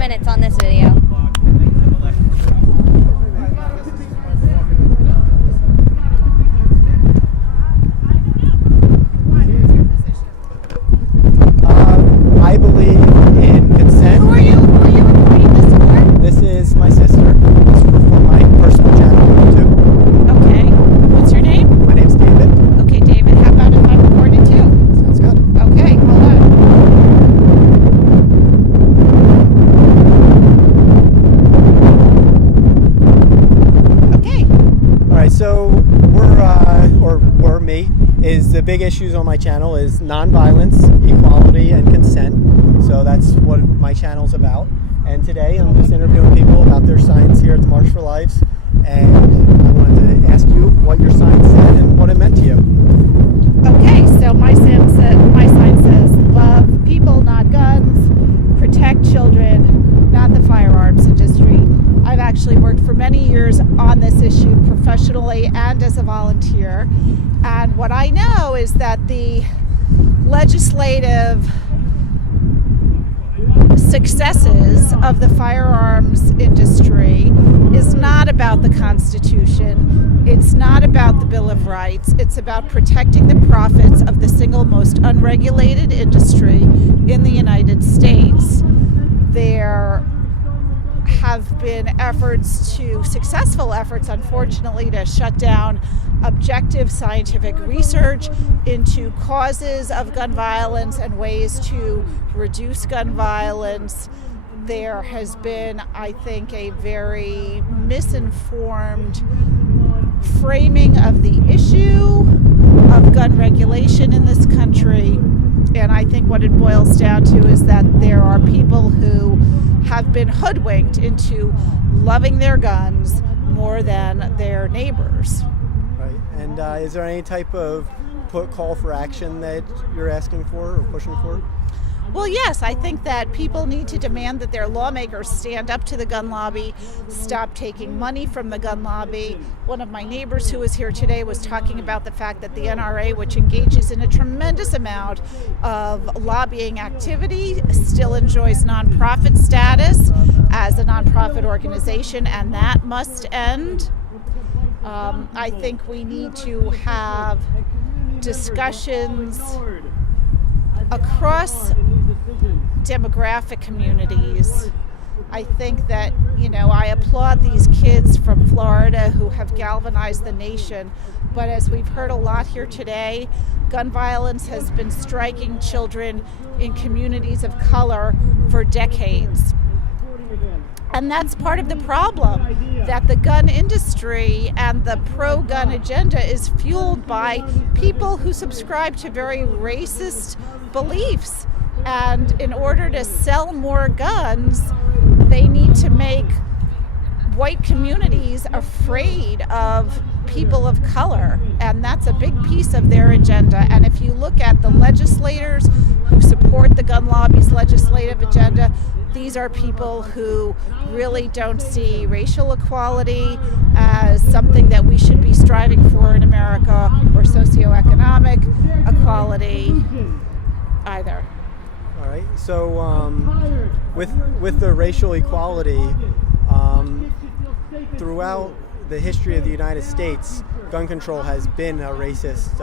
minutes on this video. I believe in consent. Who are you recording this for? This is my sister. This is for my personal channel on YouTube. Okay. What's your name? My name's David. Okay, David. How about if I record it too? Sounds good. Okay, hold on. Okay. All right, so the big issues on my channel is nonviolence, equality, and consent. So that's what my channel's about. And today I'm just interviewing people about their signs here at the March for Lives. And I wanted to ask you what your sign said and what it meant to you. Okay, so my sign says love people, not guns, protect children, not the firearms industry. I've actually worked for many years on this issue professionally and as a volunteer. And what I know is that the legislative successes of the firearms industry is not about the Constitution. It's not about the Bill of Rights. It's about protecting the profits of the single most unregulated industry in the United States. There have been successful efforts, unfortunately, to shut down objective scientific research into causes of gun violence and ways to reduce gun violence. There has been, I think, a very misinformed framing of the issue of gun regulation in this country. And I think what it boils down to is that there are people who have been hoodwinked into loving their guns more than their neighbors. Right. And is there any type of call for action that you're asking for or pushing for? Well, yes, I think that people need to demand that their lawmakers stand up to the gun lobby, stop taking money from the gun lobby. One of my neighbors who was here today was talking about the fact that the NRA, which engages in a tremendous amount of lobbying activity, still enjoys nonprofit status as a nonprofit organization, and that must end. I think we need to have discussions across demographic communities. I think that, I applaud these kids from Florida who have galvanized the nation, but as we've heard a lot here today, gun violence has been striking children in communities of color for decades. And that's part of the problem, that the gun industry and the pro-gun agenda is fueled by people who subscribe to very racist beliefs. And in order to sell more guns, they need to make white communities afraid of people of color. And that's a big piece of their agenda. And if you look at the legislators who support the gun lobby's legislative agenda, these are people who really don't see racial equality as something that we should be striving for in America, or socioeconomic equality either. All right. So with the racial equality, throughout the history of the United States, gun control has been a racist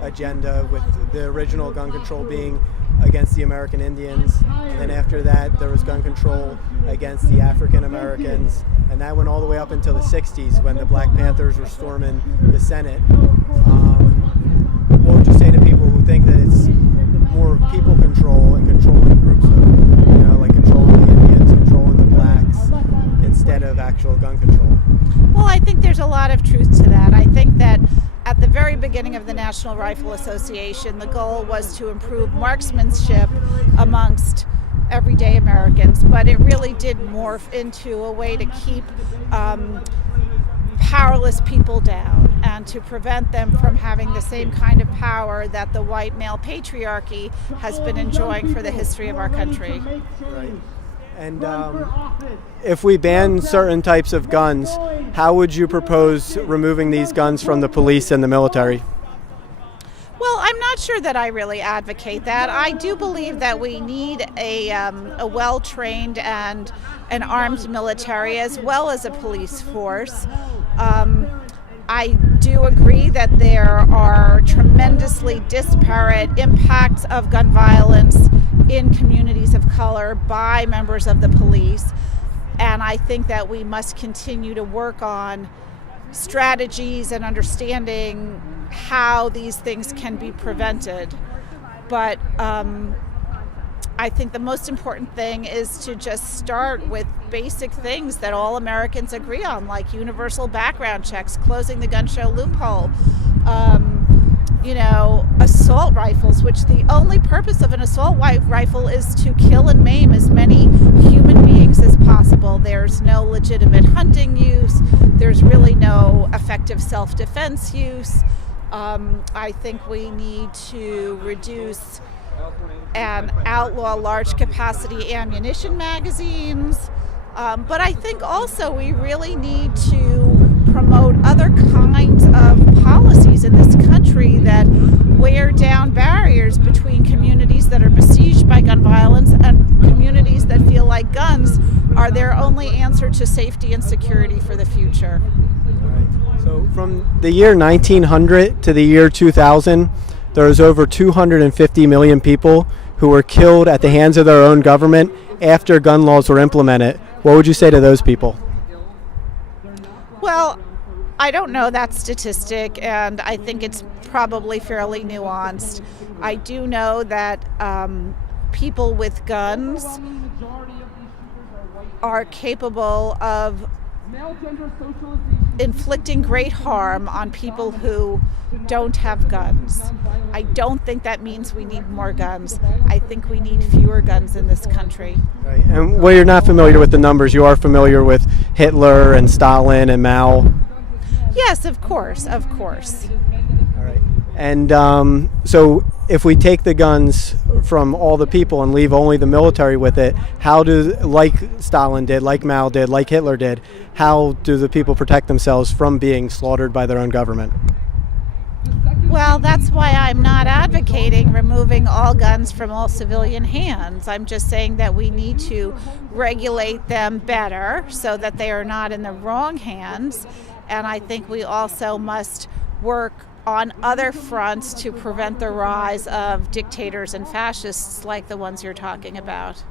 agenda, with the original gun control being against the American Indians, and then after that there was gun control against the African Americans, and that went all the way up until the 60s when the Black Panthers were storming the Senate. What would you say to people who think that it's more people control and controlling groups of, like controlling the Indians, controlling the blacks, instead of actual gun control? Well, I think there's a lot of truth to that. I think that at the very beginning of the National Rifle Association, the goal was to improve marksmanship amongst everyday Americans, but it really did morph into a way to keep powerless people down and to prevent them from having the same kind of power that the white male patriarchy has been enjoying for the history of our country. Right. And if we ban certain types of guns, how would you propose removing these guns from the police and the military? Well, I'm not sure that I really advocate that. I do believe that we need a well-trained and an armed military as well as a police force. I do agree that there are tremendously disparate impacts of gun violence in communities of color by members of the police, and I think that we must continue to work on strategies and understanding how these things can be prevented. But I think the most important thing is to just start with basic things that all Americans agree on, like universal background checks, closing the gun show loophole, assault rifles, which the only purpose of an assault rifle is to kill and maim as many human beings as possible. There's no legitimate hunting use. There's really no effective self-defense use. I think we need to reduce and outlaw large capacity ammunition magazines. But I think also we really need to promote other kinds of policies in this country that wear down barriers between communities that are besieged by gun violence and communities that feel like guns are their only answer to safety and security for the future. All right. So from the year 1900 to the year 2000, there was over 250 million people who were killed at the hands of their own government after gun laws were implemented. What would you say to those people? Well, I don't know that statistic, and I think it's probably fairly nuanced. I do know that people with guns are capable of inflicting great harm on people who don't have guns. I don't think that means we need more guns. I think we need fewer guns in this country. Right. And well, you're not familiar with the numbers. You are familiar with Hitler and Stalin and Mao. Yes, of course. All right. And so if we take the guns from all the people and leave only the military with it, how do, like Stalin did, like Mao did, like Hitler did, how do the people protect themselves from being slaughtered by their own government? Well, that's why I'm not advocating removing all guns from all civilian hands. I'm just saying that we need to regulate them better so that they are not in the wrong hands. And I think we also must work on other fronts to prevent the rise of dictators and fascists like the ones you're talking about.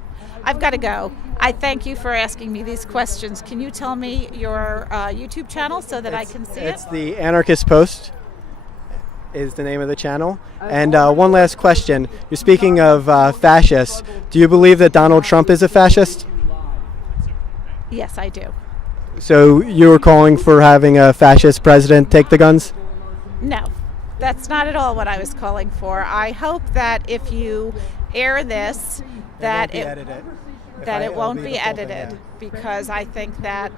I've got to go. I thank you for asking me these questions. Can you tell me your YouTube channel so that I can see it? It's the Anarchistpost is the name of the channel. And one last question. You're speaking of fascists. Do you believe that Donald Trump is a fascist? Yes, I do. So you were calling for having a fascist president take the guns? No, that's not at all what I was calling for. I hope that if you air this, that it won't be edited, because I think that,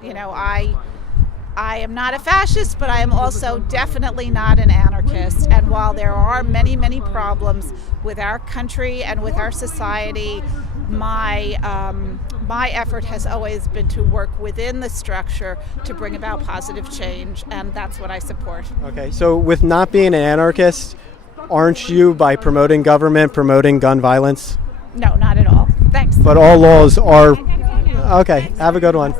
I am not a fascist, but I am also definitely not an anarchist. And while there are many, many problems with our country and with our society, my effort has always been to work within the structure to bring about positive change, and that's what I support. Okay, so with not being an anarchist, aren't you, by promoting government, promoting gun violence? No, not at all. Thanks. But all laws are... Okay, have a good one.